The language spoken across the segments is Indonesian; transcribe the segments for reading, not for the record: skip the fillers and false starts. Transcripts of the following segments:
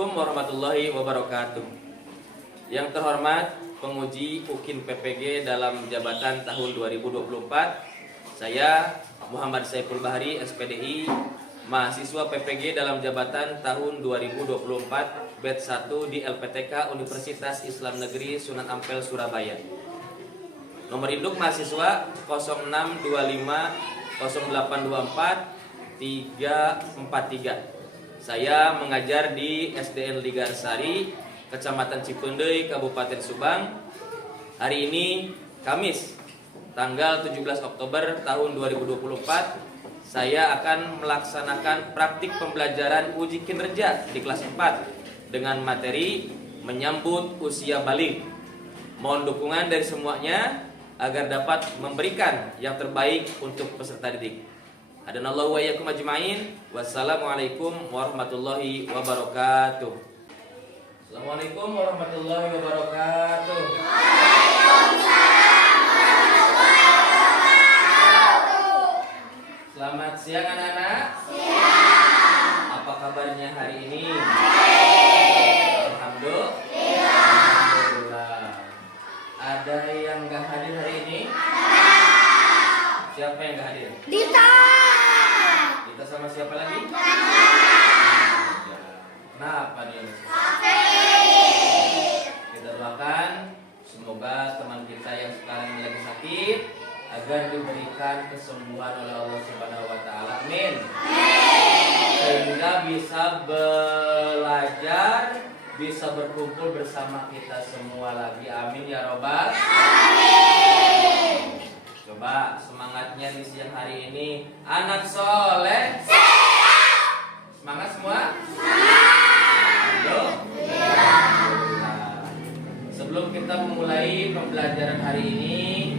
Assalamualaikum warahmatullahi wabarakatuh. Yang terhormat penguji UKIN PPG dalam jabatan tahun 2024, saya Muhammad Saiful Bahri SPDI, mahasiswa PPG dalam jabatan tahun 2024 batch 1 di LPTK Universitas Islam Negeri Sunan Ampel Surabaya. Nomor induk mahasiswa 0625 0824 343. Saya mengajar di SDN Ligarsari, Kecamatan Cipendei, Kabupaten Subang. Hari ini Kamis, tanggal 17 Oktober tahun 2024, saya akan melaksanakan praktik pembelajaran uji kinerja di kelas 4 dengan materi menyambut usia balik. Mohon dukungan dari semuanya agar dapat memberikan yang terbaik untuk peserta didik. Hadanallahu wa iyyakum ajmain. Wassalamualaikum warahmatullahi wabarakatuh. Assalamualaikum warahmatullahi wabarakatuh. Selamat siang anak-anak. Siang. Apa kabarnya hari ini? Alhamdulillah. Ada yang gak hadir hari ini? Siapa yang gak hadir? Dita sama siapa lagi? Kenapa nih? Kita doakan semoga teman kita yang sekarang lagi sakit agar diberikan kesembuhan oleh Allah Subhanahu wa taala. Amin. Sehingga bisa belajar, bisa berkumpul bersama kita semua lagi. Amin ya robbal alamin. Coba semangatnya di siang hari ini, anak soleh. Semangat semua. Sebelum kita memulai pembelajaran hari ini,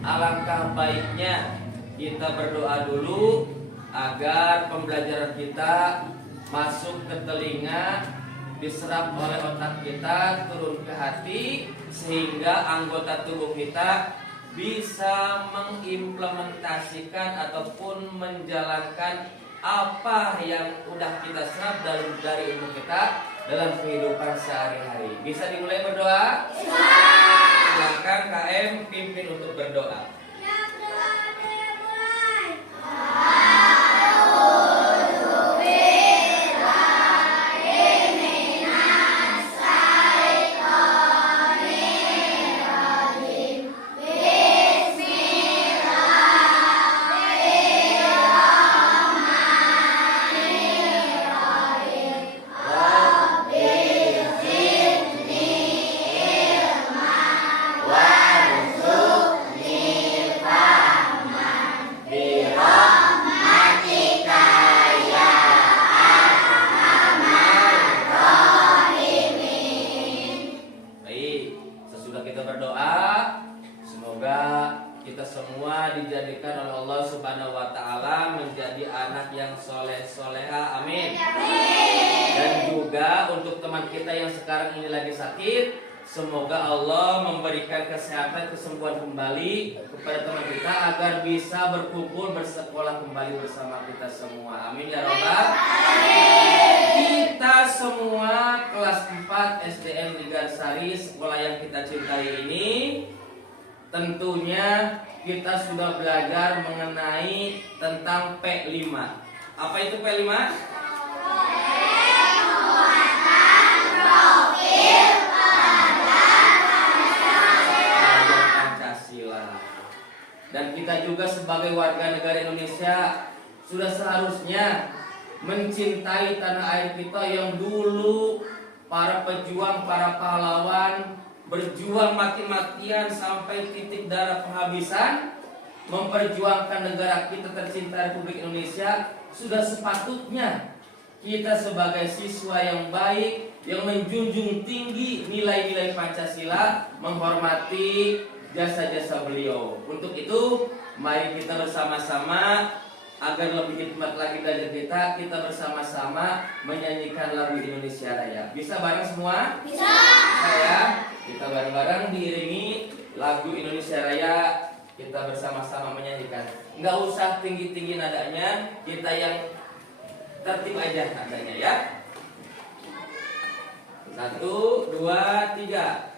alangkah baiknya kita berdoa dulu agar pembelajaran kita masuk ke telinga, diserap oleh otak kita, turun ke hati, sehingga anggota tubuh kita bisa mengimplementasikan ataupun menjalankan apa yang udah kita serap dari ilmu kita dalam kehidupan sehari-hari. Bisa dimulai berdoa? Silakan KM pimpin untuk berdoa. Dijadikan oleh Allah Subhanahu wa taala menjadi anak yang soleh-soleha. Amin. Dan juga untuk teman kita yang sekarang ini lagi sakit, semoga Allah memberikan kesehatan, kesembuhan kembali kepada teman kita agar bisa berkumpul bersekolah kembali bersama kita semua. Amin ya robbal alamin. Kita semua kelas 4 SDN Ligarsari, sekolah yang kita cintai ini, tentunya kita sudah belajar mengenai tentang P5. Apa itu P5? Penguatan profil pada Pancasila. Dan kita juga sebagai warga negara Indonesia sudah seharusnya mencintai tanah air kita yang dulu para pejuang, para pahlawan berjuang mati-matian sampai titik darah penghabisan memperjuangkan negara kita tercinta Republik Indonesia. Sudah sepatutnya kita sebagai siswa yang baik, yang menjunjung tinggi nilai-nilai Pancasila, menghormati jasa-jasa beliau. Untuk itu, mari kita bersama-sama agar lebih hikmat lagi belajar kita bersama-sama menyanyikan lagu Indonesia Raya. Bisa bareng semua? Bisa. Saya kita bareng-bareng diiringi lagu Indonesia Raya, kita bersama-sama menyanyikan. Nggak usah tinggi-tinggi nadanya, kita yang tertib aja nadanya ya. 1, 2, 3.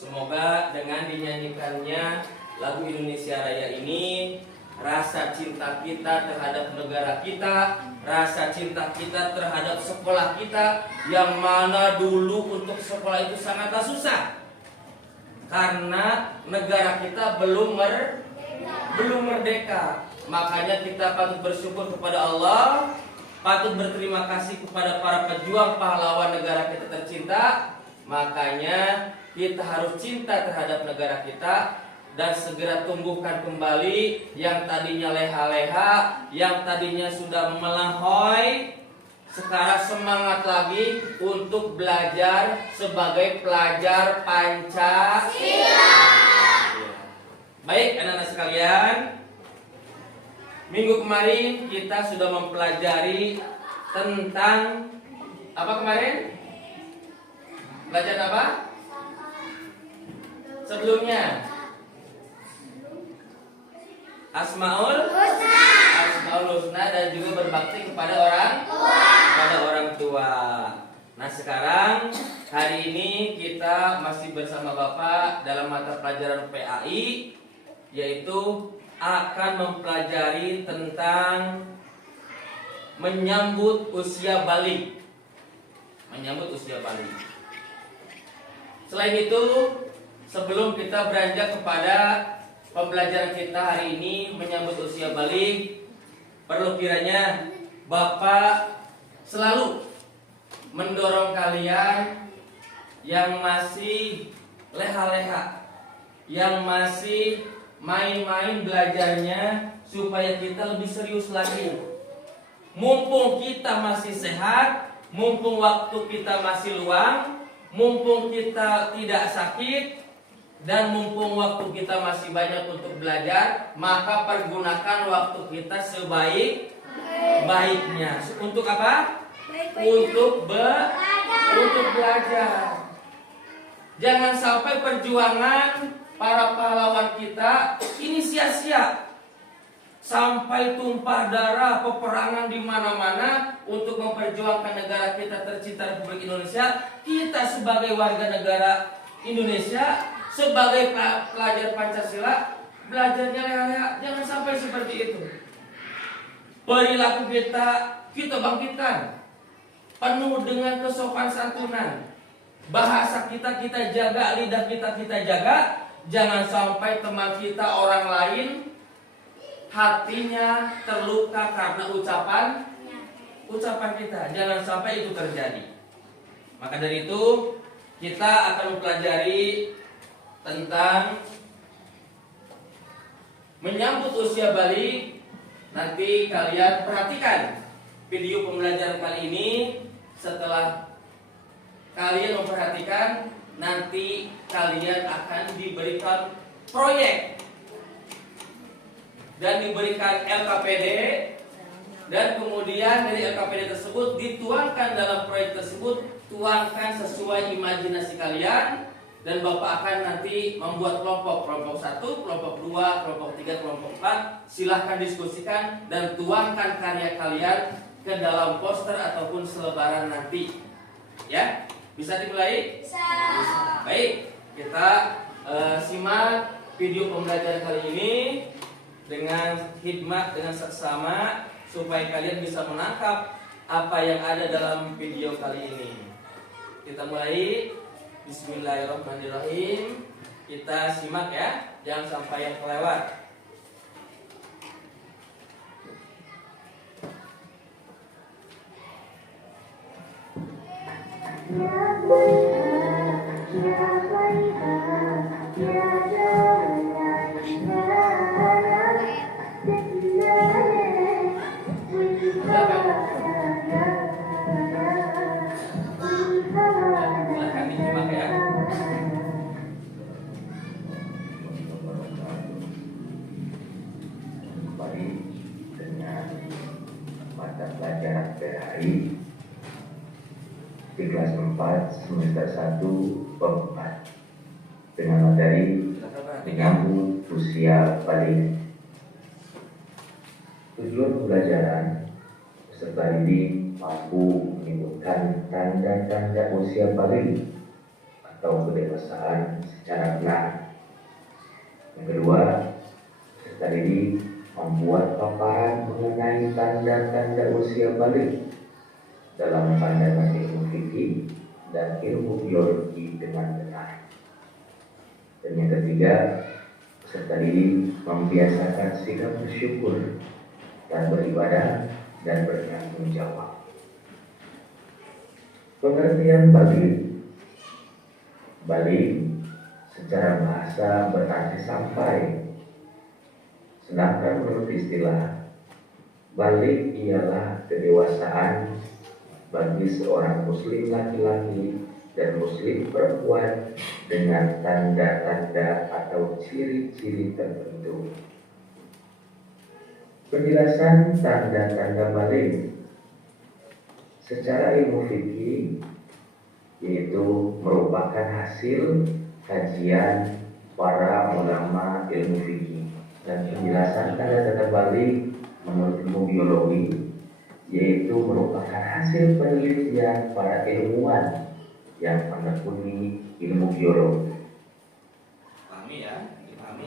Semoga dengan dinyanyikannya lagu Indonesia Raya ini, rasa cinta kita terhadap negara kita, rasa cinta kita terhadap sekolah kita, yang mana dulu untuk sekolah itu sangatlah susah karena negara kita belum merdeka. Makanya kita patut bersyukur kepada Allah, patut berterima kasih kepada para pejuang pahlawan negara kita tercinta. Makanya kita harus cinta terhadap negara kita dan segera tumbuhkan kembali yang tadinya leha-leha, yang tadinya sudah melahoi. Sekarang semangat lagi untuk belajar sebagai pelajar Pancasila. Baik anak-anak sekalian, minggu kemarin kita sudah mempelajari tentang apa kemarin? Belajar apa? Sebelumnya Asmaul Husna dan juga berbakti kepada orang tua. Nah, sekarang hari ini kita masih bersama Bapak dalam mata pelajaran PAI, yaitu akan mempelajari tentang menyambut usia balik. Selain itu, sebelum kita beranjak kepada pembelajaran kita hari ini menyambut usia balik, perlu kiranya Bapak selalu mendorong kalian yang masih leha-leha, yang masih main-main belajarnya, supaya kita lebih serius lagi. Mumpung kita masih sehat, mumpung waktu kita masih luang, mumpung kita tidak sakit, dan mumpung waktu kita masih banyak untuk belajar, maka pergunakan waktu kita sebaik-baiknya. Untuk apa? Untuk belajar. Jangan sampai perjuangan para pahlawan kita ini sia-sia. Sampai tumpah darah, peperangan di mana-mana untuk memperjuangkan negara kita tercinta Republik Indonesia. Kita sebagai warga negara Indonesia, sebagai pelajar Pancasila, belajarnya leha-leha. Jangan sampai seperti itu. Perilaku kita bangkitkan, penuh dengan kesopan santunan. Bahasa kita jaga, lidah kita jaga. Jangan sampai teman kita orang lain hatinya terluka karena ucapan kita. Jangan sampai itu terjadi. Maka dari itu kita akan mempelajari tentang menyambut usia balik. Nanti kalian perhatikan video pembelajaran kali ini. Setelah kalian memperhatikan, nanti kalian akan diberikan proyek dan diberikan LKPD, dan kemudian dari LKPD tersebut dituangkan dalam proyek tersebut, tuangkan sesuai imajinasi kalian, dan Bapak akan nanti membuat kelompok 1, kelompok 2, kelompok 3, kelompok 4. Silahkan diskusikan dan tuangkan karya kalian ke dalam poster ataupun selebaran nanti. Ya, bisa dimulai? Bisa. Baik, kita simak video pembelajaran kali ini dengan hikmat, dengan seksama, supaya kalian bisa menangkap apa yang ada dalam video kali ini. Kita mulai. Bismillahirrahmanirrahim. Kita simak ya, jangan sampai yang kelewat. Pelajaran PHI di kelas 4 semester 1 bab 4 dengan materi menyambut usia balik. Tujuan pembelajaran peserta didik mampu menyebutkan tanda-tanda usia balik atau kedewasaan secara benar. Yang kedua, peserta didik membuat paparan mengenai tanda-tanda usia balik dalam pandangan ilmu fikih dan ilmu biologi dengan benar. Dan yang ketiga, peserta didik membiasakan sikap bersyukur dan beribadah dan bertanggung jawab. Pengertian balik. Balik secara bahasa berarti sampai. Sedangkan menurut istilah, balik ialah kedewasaan bagi seorang muslim laki-laki dan muslim perempuan dengan tanda-tanda atau ciri-ciri tertentu. Penjelasan tanda-tanda balik secara ilmu fikih yaitu merupakan hasil kajian para ulama ilmu fikih. Dan penjelasan tanda-tanda balik menurut ilmu biologi yaitu merupakan hasil penelitian para ilmuwan yang menekuni ilmu biologi.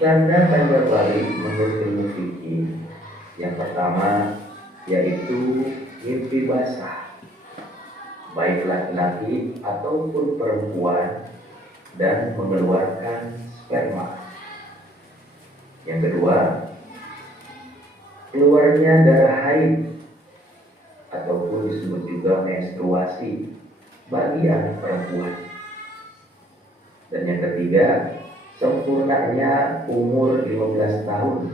Tanda-tanda balik menurut ilmu fikih yang pertama yaitu mimpi basah, baik laki-laki ataupun perempuan, dan mengeluarkan sperma. Yang kedua, keluarnya darah haid ataupun disebut juga menstruasi bagi anak perempuan. Dan yang ketiga, sempurnanya umur 15 tahun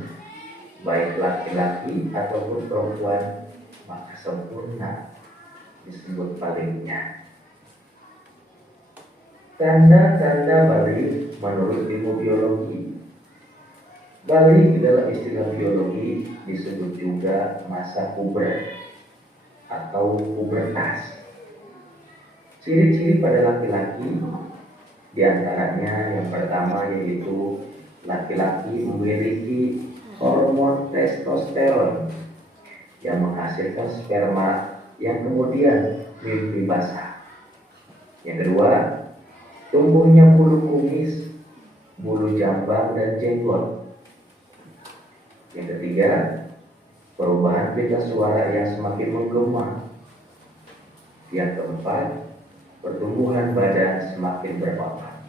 baik laki-laki ataupun perempuan, maka sempurna disebut baliknya. Tanda-tanda balik menurut ilmu biologi. Balik dalam istilah biologi disebut juga masa puber atau pubertas. Ciri-ciri pada laki-laki diantaranya yang pertama yaitu laki-laki memiliki hormon testosteron yang menghasilkan sperma yang kemudian mimpi basah. Yang kedua, tumbuhnya bulu kumis, bulu jambang dan jenggot. Yang ketiga, perubahan pita suara yang semakin menggema. Yang keempat, pertumbuhan badan semakin berpapat.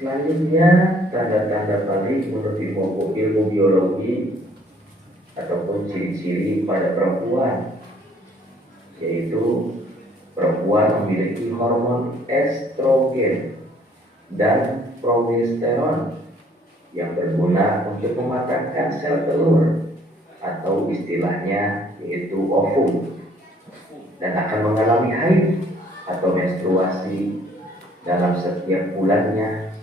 Selanjutnya, tanda-tanda balik menurut ilmu biologi ataupun ciri-ciri pada perempuan, yaitu perempuan memiliki hormon estrogen dan progesteron yang berguna untuk mematangkan sel telur atau istilahnya yaitu ovum, dan akan mengalami haid atau menstruasi dalam setiap bulannya,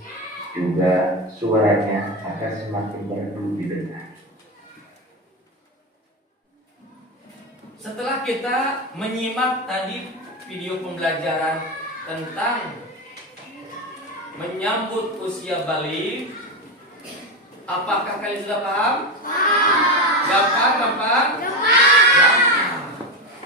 juga suaranya akan semakin merdu didengar. Setelah kita menyimak tadi video pembelajaran tentang menyambut usia balik, apakah kalian sudah paham? Gampang? Gampang?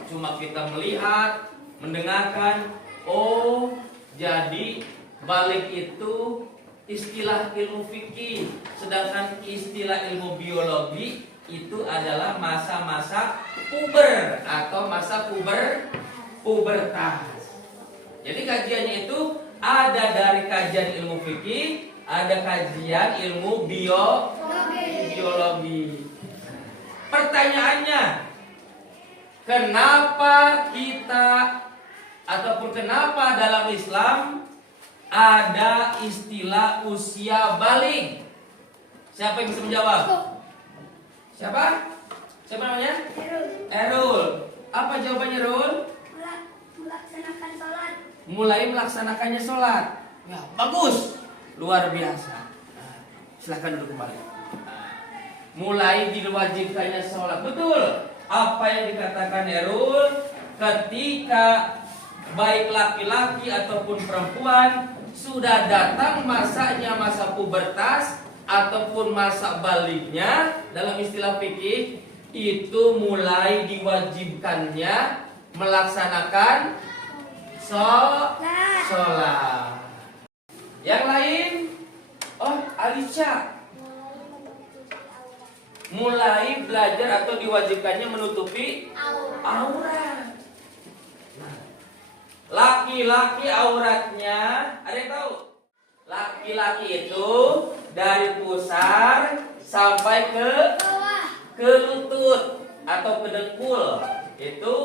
Cuma kita melihat, mendengarkan, oh jadi balik itu istilah ilmu fikih, sedangkan istilah ilmu biologi itu adalah masa-masa puber atau masa pubertas. Jadi kajiannya itu ada dari kajian ilmu fikih, ada kajian ilmu biologi. Pertanyaannya, kenapa kita ataupun kenapa dalam Islam ada istilah usia balik? Siapa yang bisa menjawab? Siapa? Siapa namanya? Erul. Apa jawabannya, Erul? Melaksanakan sholat. Mulai melaksanakannya sholat. Ya, bagus. Luar biasa. Nah, silahkan duduk kembali. Nah, mulai diwajibkannya sholat. Betul. Apa yang dikatakan Erul? Ketika baik laki-laki ataupun perempuan sudah datang masanya masa pubertas ataupun masa baliknya, dalam istilah fikih itu mulai diwajibkannya melaksanakan sholat. Yang lain, oh Alicia, mulai belajar atau diwajibkannya menutupi aurat. Laki-laki auratnya, ada yang tahu? Laki-laki itu dari pusar sampai ke lutut atau ke dengkul, itu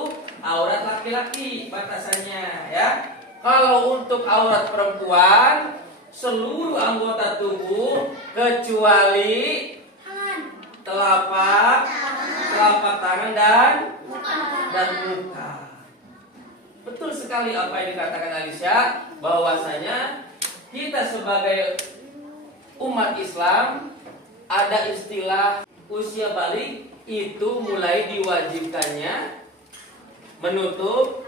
aurat laki-laki batasannya, ya. Kalau untuk aurat perempuan, seluruh anggota tubuh kecuali telapak tangan dan muka. Betul sekali apa yang dikatakan Alicia, bahwasanya kita sebagai umat Islam ada istilah usia balik itu mulai diwajibkannya menutup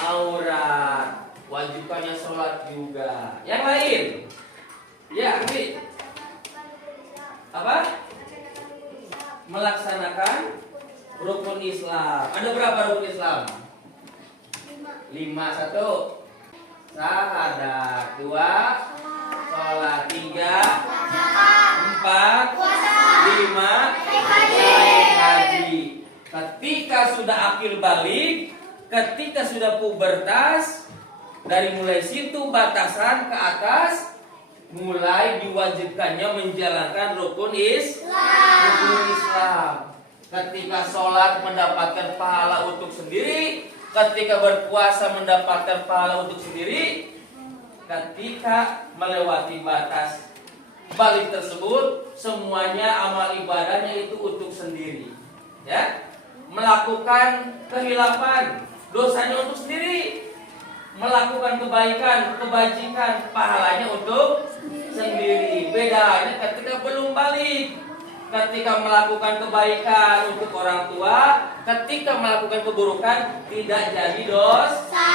aurat, wajibkannya sholat juga. Yang lain, ya, Abi, apa? Melaksanakan rukun Islam. Ada berapa rukun Islam? 5. 1 syahadat, 2 sholat, 3 4 5 haji. Ketika sudah akil balik, ketika sudah pubertas, dari mulai situ batasan ke atas mulai diwajibkannya menjalankan rukun Islam. Ketika sholat mendapatkan pahala untuk sendiri, ketika berpuasa mendapatkan pahala untuk sendiri, ketika melewati batas balik tersebut, semuanya amal ibadahnya itu untuk sendiri, ya. Melakukan kehilafan, dosanya untuk sendiri. Melakukan kebaikan, kebajikan, pahalanya untuk sendiri. Bedanya ketika belum balik. Ketika melakukan kebaikan untuk orang tua, ketika melakukan keburukan tidak jadi dosa.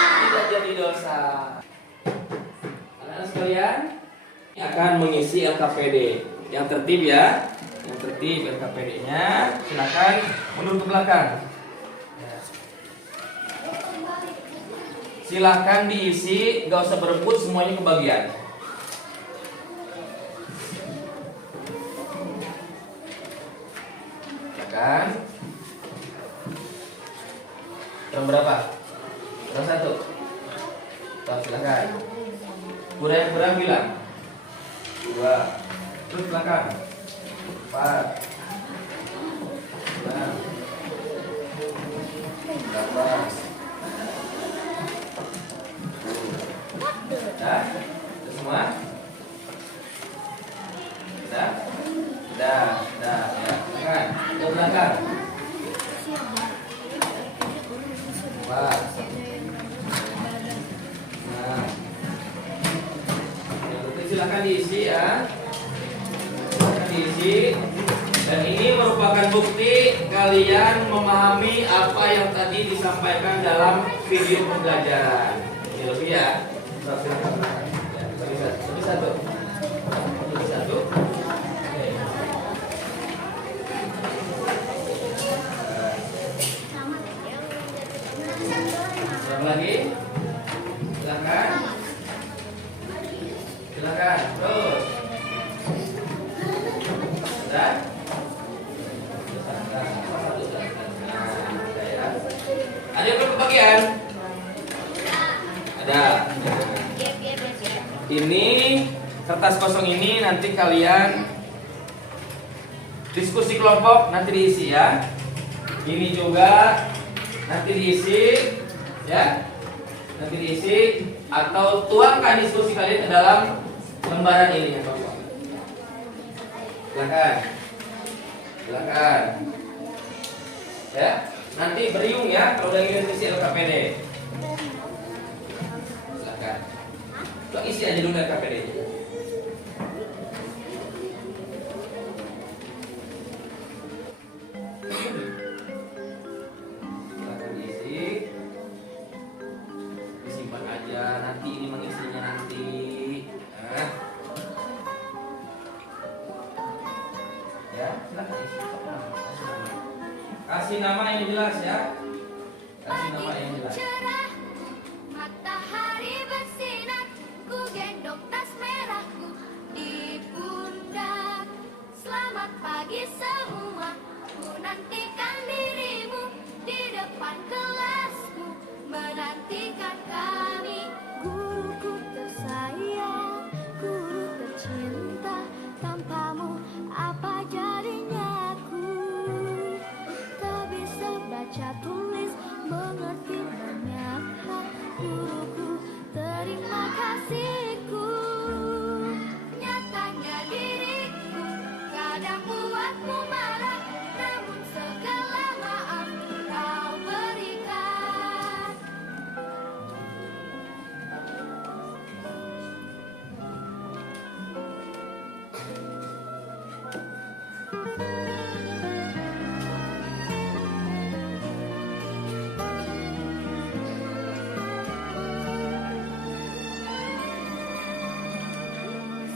Anak-anak sekalian akan mengisi LKPD. Yang tertib ya, yang tertib LKPD-nya. Silakan mundur ke belakang. Silakan diisi, nggak usah berebut, semuanya kebagian. Silakan. Yang berapa? Yang 1. Silakan. Kurang bilang. 2. Terus silakan. 4. 5. 8. Sudah? Sudah semua? Sudah? Sudah, ya. Silakan. Ke belakang. 4. 5. 6. Silakan diisi ya. Silakan diisi. Dan ini merupakan bukti kalian memahami apa yang tadi disampaikan dalam video pembelajaran. Ini lebih ya. Silakan. Ya, bagi satu. Bagi satu. Oke. Ulang lagi. Silakan. Silakan. Terus. Sudah? Ada yang belum kebagian? Ada. Ini kertas kosong ini nanti kalian diskusi kelompok nanti diisi ya. Ini juga nanti diisi ya. Nanti diisi atau tuangkan diskusi kalian ke dalam lembaran ini ya kelompok. Silakan. Silakan. Ya, nanti beriung ya kalau udah ingin isi LKPD. Silakan. Coba isi aja dulu LKPD. Silakan diisi. Disimpan aja nanti ini mengisinya nanti. Nah. Ya, silakan isi. Kasih nama yang jelas ya. Kasih nama yang jelas. Cerah, matahari bersinar, ku gendong tas merahku di pundak. Selamat pagi semua, ku nantikan dirimu di depan kelasmu, menantikan kami. Guruku tersayang, guru tercinta, tanpamu apa jadinya aku? Tak bisa baca tulis, mengerti banyak hal. Guruku, terima kasihku. Nyatanya diriku kadang buatmu marah, namun segala maaf kau berikan.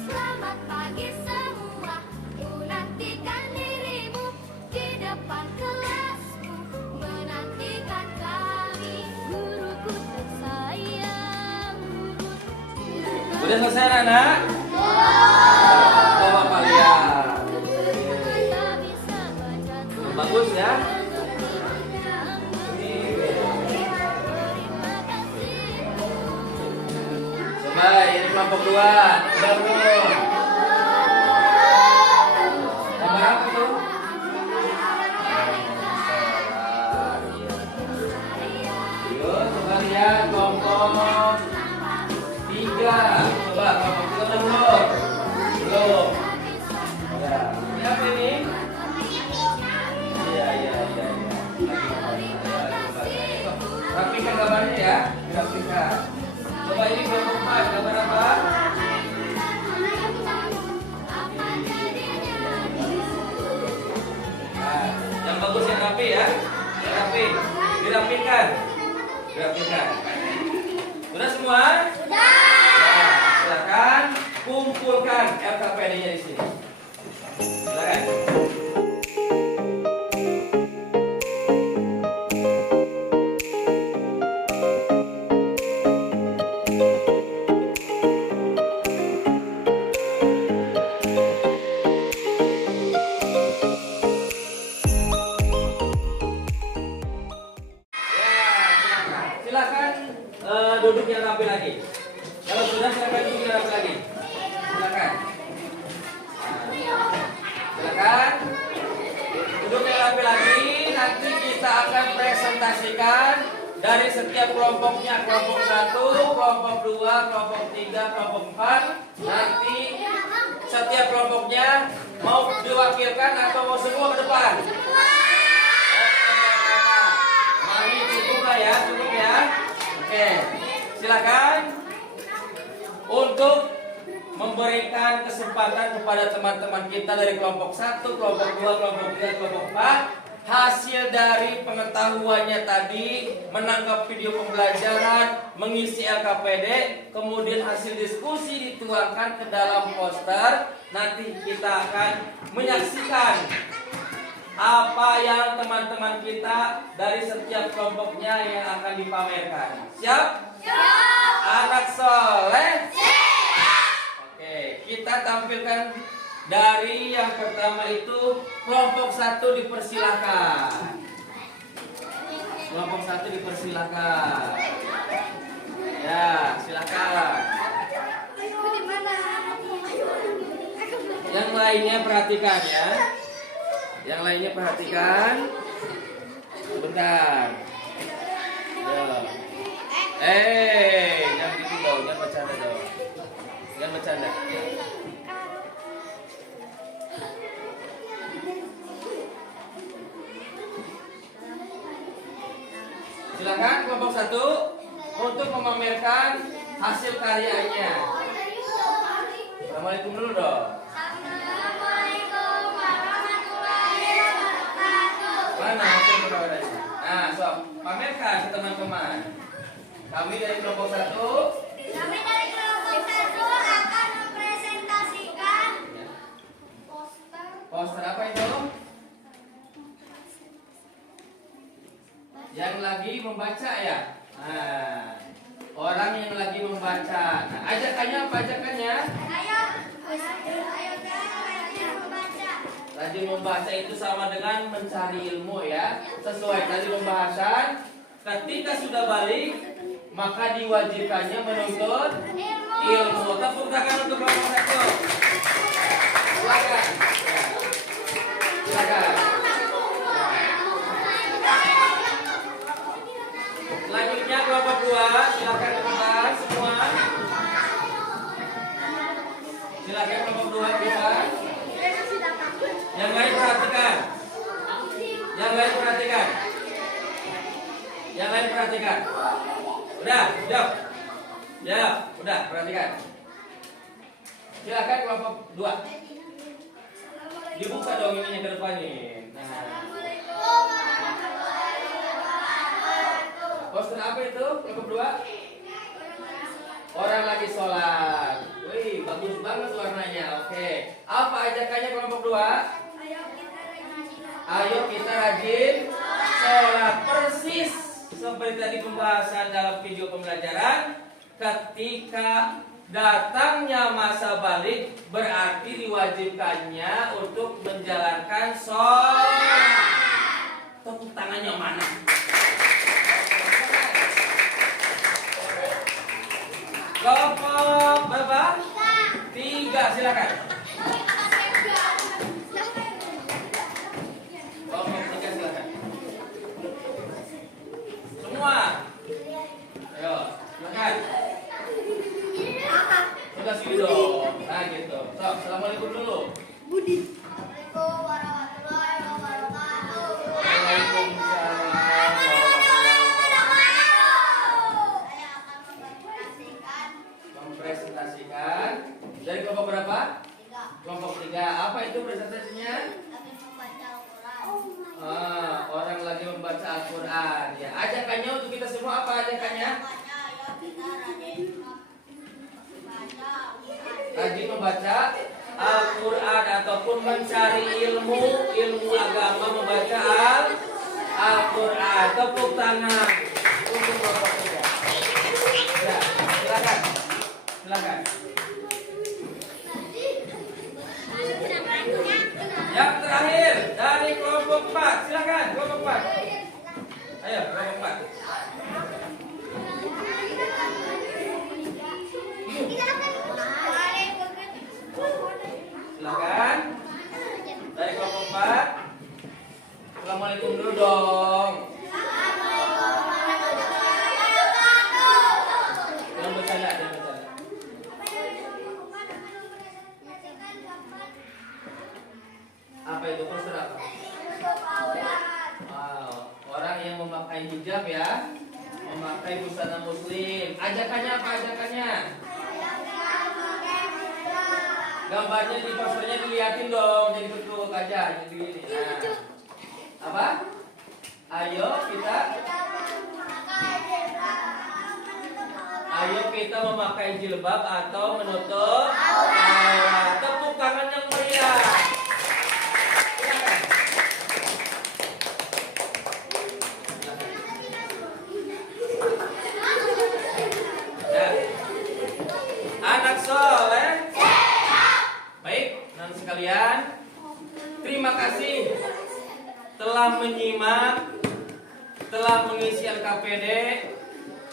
Selamat pagi semua, ku nantikan dirimu di depan kelasmu, menantikan kami. Guruku tersayang, guru. Udah selesai anak? Coba Bapak lihat. Tak bisa baca tulis, Bagus ya. terima kasihku. Coba ini kelompok 2. Udah belum? Gambar apa tuh? Yuk, coba lihat kelompok 3. Coba kelompok 3 udah belum? Belum. Ya. Ini apa ini? Iya. Rapikan gambarnya ya, dirapikan. Coba ini kelompok 4, gambar apa? Nah, yang bagus yang rapi ya, yang rapi, dirapikan. Sudah semua? Sudah. Ya, silakan kumpulkan LKPD-nya di sini. Silakan. Duduk yang rapi lagi. Kalau sudah silakan duduk yang rapi lagi. Silakan. Silakan. Duduk yang rapi lagi. Nanti kita akan presentasikan dari setiap kelompoknya. Kelompok 1, kelompok 2, kelompok 3, kelompok 4. Nanti setiap kelompoknya mau diwakilkan atau mau semua ke depan. Mari cukup lah ya, cukup ya. Oke. Silakan untuk memberi kesempatan kepada teman-teman kita dari kelompok 1, kelompok 2, kelompok 3, kelompok 4. Hasil dari pengetahuannya tadi, menangkap video pembelajaran, mengisi LKPD, kemudian hasil diskusi dituangkan ke dalam poster. Nanti kita akan menyaksikan apa yang teman-teman kita dari setiap kelompoknya yang akan dipamerkan. Siap? Siap. Anak soleh? Siap. Oke, kita tampilkan dari yang pertama itu kelompok 1 dipersilakan. Kelompok 1 dipersilakan. Ya, silakan. Yang lainnya perhatikan ya. Yang lainnya perhatikan. Bentar. Jangan gitu dong, jangan bercanda dong. Jangan bercanda. Silakan kelompok 1 untuk memamerkan hasil karyanya. Assalamualaikum dulu dong. Assalamualaikum warahmatullahi wabarakatuh. Mana hasil karyanya? Nah, sob, pamerkan ke teman-teman. Kami dari kelompok 1. Kami dari kelompok 1 akan mempresentasikan poster. Poster apa itu? Yang lagi membaca ya? Nah, orang yang lagi membaca. Nah, ajakannya apa ajakannya? Ayo kita membaca. Rajin membaca itu sama dengan mencari ilmu ya. Sesuai tadi pembahasan. Ketika sudah balik, maka diwajibkannya menuntut ilmu. Tepuk tangan untuk kelompok 1. Silakan. Silakan. Selanjutnya kelompok 2, silakan teman-teman semua. Silakan kelompok 2 bisa. Yang lain perhatikan. Yang lain perhatikan. Yang lain perhatikan. Udah, jawab. Ya, udah perhatikan. Silakan kelompok 2. Dibuka dong ininya ke depan nih. Nah. Poster apa itu? Kelompok 2? Orang lagi sholat. Wih, bagus banget warnanya. Oke. Apa ajakannya kelompok 2? Ayo kita rajin sholat. Persis seperti tadi pembahasan dalam video pembelajaran. Ketika datangnya masa balik, berarti diwajibkannya untuk menjalankan sholat. Tepuk tangannya mana? Kelompok berapa? 3, silakan. Kelompok 3 silakan. Semua. Ayo, silakan. Sudah sini dong. Nah gitu. So, assalamualaikum dulu. Assalamualaikum warahmatullahi wabarakatuh. Waalaikumsalam. Saya akan Mempresentasikan dari kelompok berapa? 3. Kelompok 3. Apa itu presentasinya? Kami membaca Al-Quran. Orang lagi membaca Al-Quran. Ya, ajakannya untuk kita semua apa ajakannya? Ayo kita Rajin membaca Al-Quran ataupun mencari ilmu agama, membaca Al-Quran. Tepuk tangan untuk kelompok 3. Ya, silakan. Silakan. Yang terakhir dari kelompok 4. Silakan kelompok 4. Ayo kelompok 4. Silakan. Dari kelompok 4. Assalamualaikum dulu dong. Jangan bercanda, jangan bercanda. Apa itu poster apa? Wow, orang yang memakai hijab ya, memakai busana muslim. Ajakannya apa ajakannya? Gambarnya di posternya diliatin dong, jadi tutup aja, jadi gini. Nah, apa? Ayo kita memakai jilbab atau menutup aurat. Tepuk tangan yang meriah. Ya. Anak soleh. Baik, teman sekalian. Terima kasih telah menyimak, telah mengisi LKPD,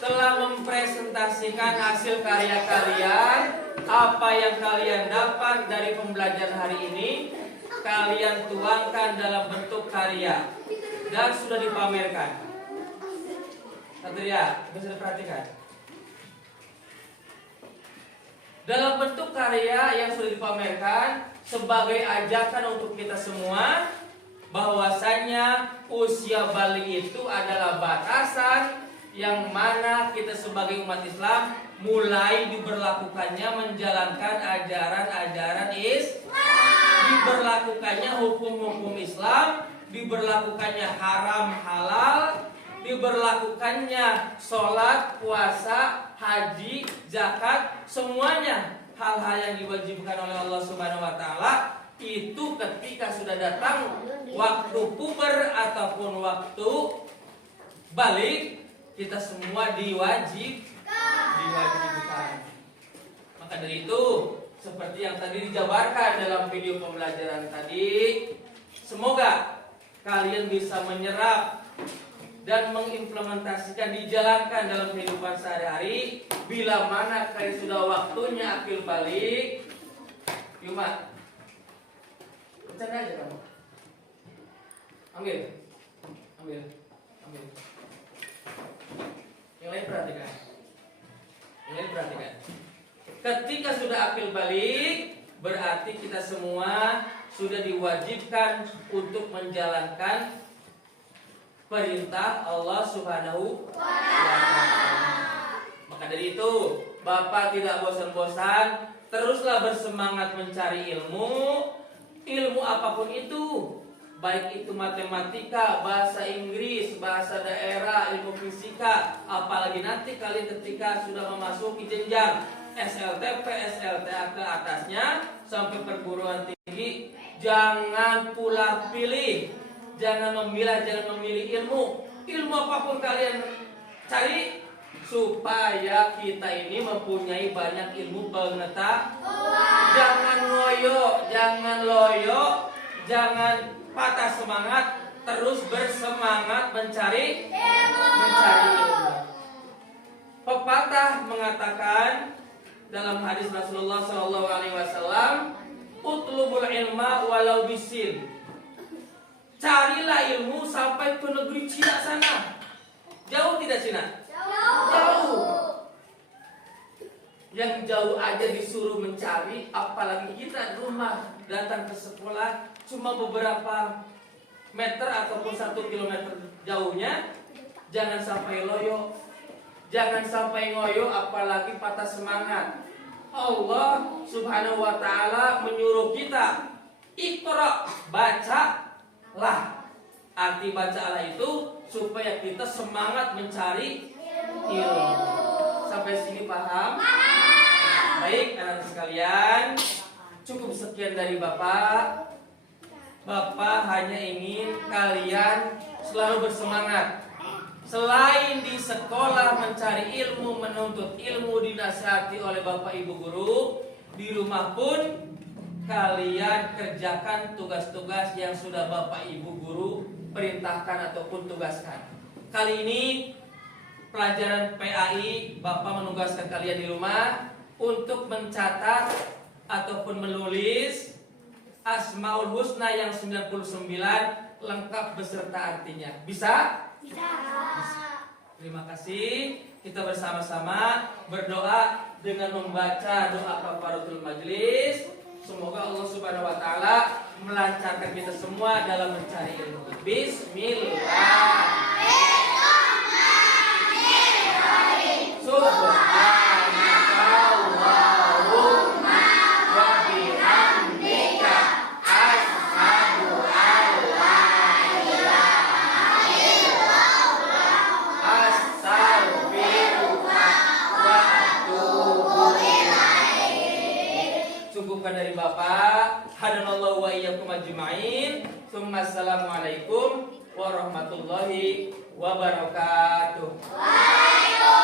telah mempresentasikan hasil karya kalian. Apa yang kalian dapat dari pembelajaran hari ini, kalian tuangkan dalam bentuk karya dan sudah dipamerkan. Satria, bisa diperhatikan. Dalam bentuk karya yang sudah dipamerkan sebagai ajakan untuk kita semua bahwasanya usia balik itu adalah batasan yang mana kita sebagai umat Islam mulai diberlakukannya menjalankan ajaran-ajaran Islam, diberlakukannya hukum-hukum Islam, diberlakukannya haram halal, diberlakukannya sholat, puasa, haji, zakat, semuanya hal-hal yang diwajibkan oleh Allah Subhanahu wa taala itu ketika sudah datang waktu puber ataupun waktu balik, kita semua diwajibkan. Maka dari itu, seperti yang tadi dijabarkan dalam video pembelajaran tadi, semoga kalian bisa menyerap dan mengimplementasikan, dijalankan dalam kehidupan sehari-hari. Bila mana kalian sudah waktunya akil balik, Yuma, bercanda aja kamu. Ambil. Yang lain perhatikan. Ketika sudah akil balik, berarti kita semua sudah diwajibkan untuk menjalankan perintah Allah Subhanahu wa taala. Maka dari itu, Bapak tidak bosan-bosan, teruslah bersemangat mencari ilmu apapun itu. Baik itu matematika, bahasa Inggris, bahasa daerah, ilmu fisika, apalagi nanti kalian ketika sudah memasuki jenjang SLTP, SLTA ke atasnya sampai perguruan tinggi, jangan pula pilih, jangan memilih ilmu apapun kalian cari supaya kita ini mempunyai banyak ilmu pengetahuan. Jangan loyo, jangan patah semangat, terus bersemangat mencari ilmu. Pepatah mengatakan dalam hadis Rasulullah SAW, utlubul ilma walau bisin. Carilah ilmu sampai ke negeri Cina sana. Jauh tidak Cina? Jauh. Yang jauh aja disuruh mencari, apalagi kita di rumah datang ke sekolah cuma beberapa meter ataupun 1 kilometer jauhnya. Jangan sampai loyo, jangan sampai ngoyo, apalagi patah semangat. Allah Subhanahu wa taala menyuruh kita Iqra, bacalah. Arti bacalah itu supaya kita semangat mencari ilmu. Sampai sini paham? Baik, anak sekalian, cukup sekian dari Bapak. Bapak hanya ingin kalian selalu bersemangat. Selain di sekolah mencari ilmu, menuntut ilmu, dinasihati oleh Bapak Ibu guru, di rumah pun kalian kerjakan tugas-tugas yang sudah Bapak Ibu guru perintahkan ataupun tugaskan. Kali ini pelajaran PAI, Bapak menugaskan kalian di rumah untuk mencatat ataupun menulis Asmaul Husna yang 99 lengkap beserta artinya. Bisa? Bisa. Terima kasih. Kita bersama-sama berdoa dengan membaca doa kafaratul majlis. Semoga Allah Subhanahu wa taala melancarkan kita semua dalam mencari ilmu. Bismillahirrahmanirrahim. Subhanakallahumma wa bihamdika masukan dari Bapak. Hadanallahu wa iyyakum ajmain. Assalamualaikum warahmatullahi wabarakatuh. Waalaikumsalam.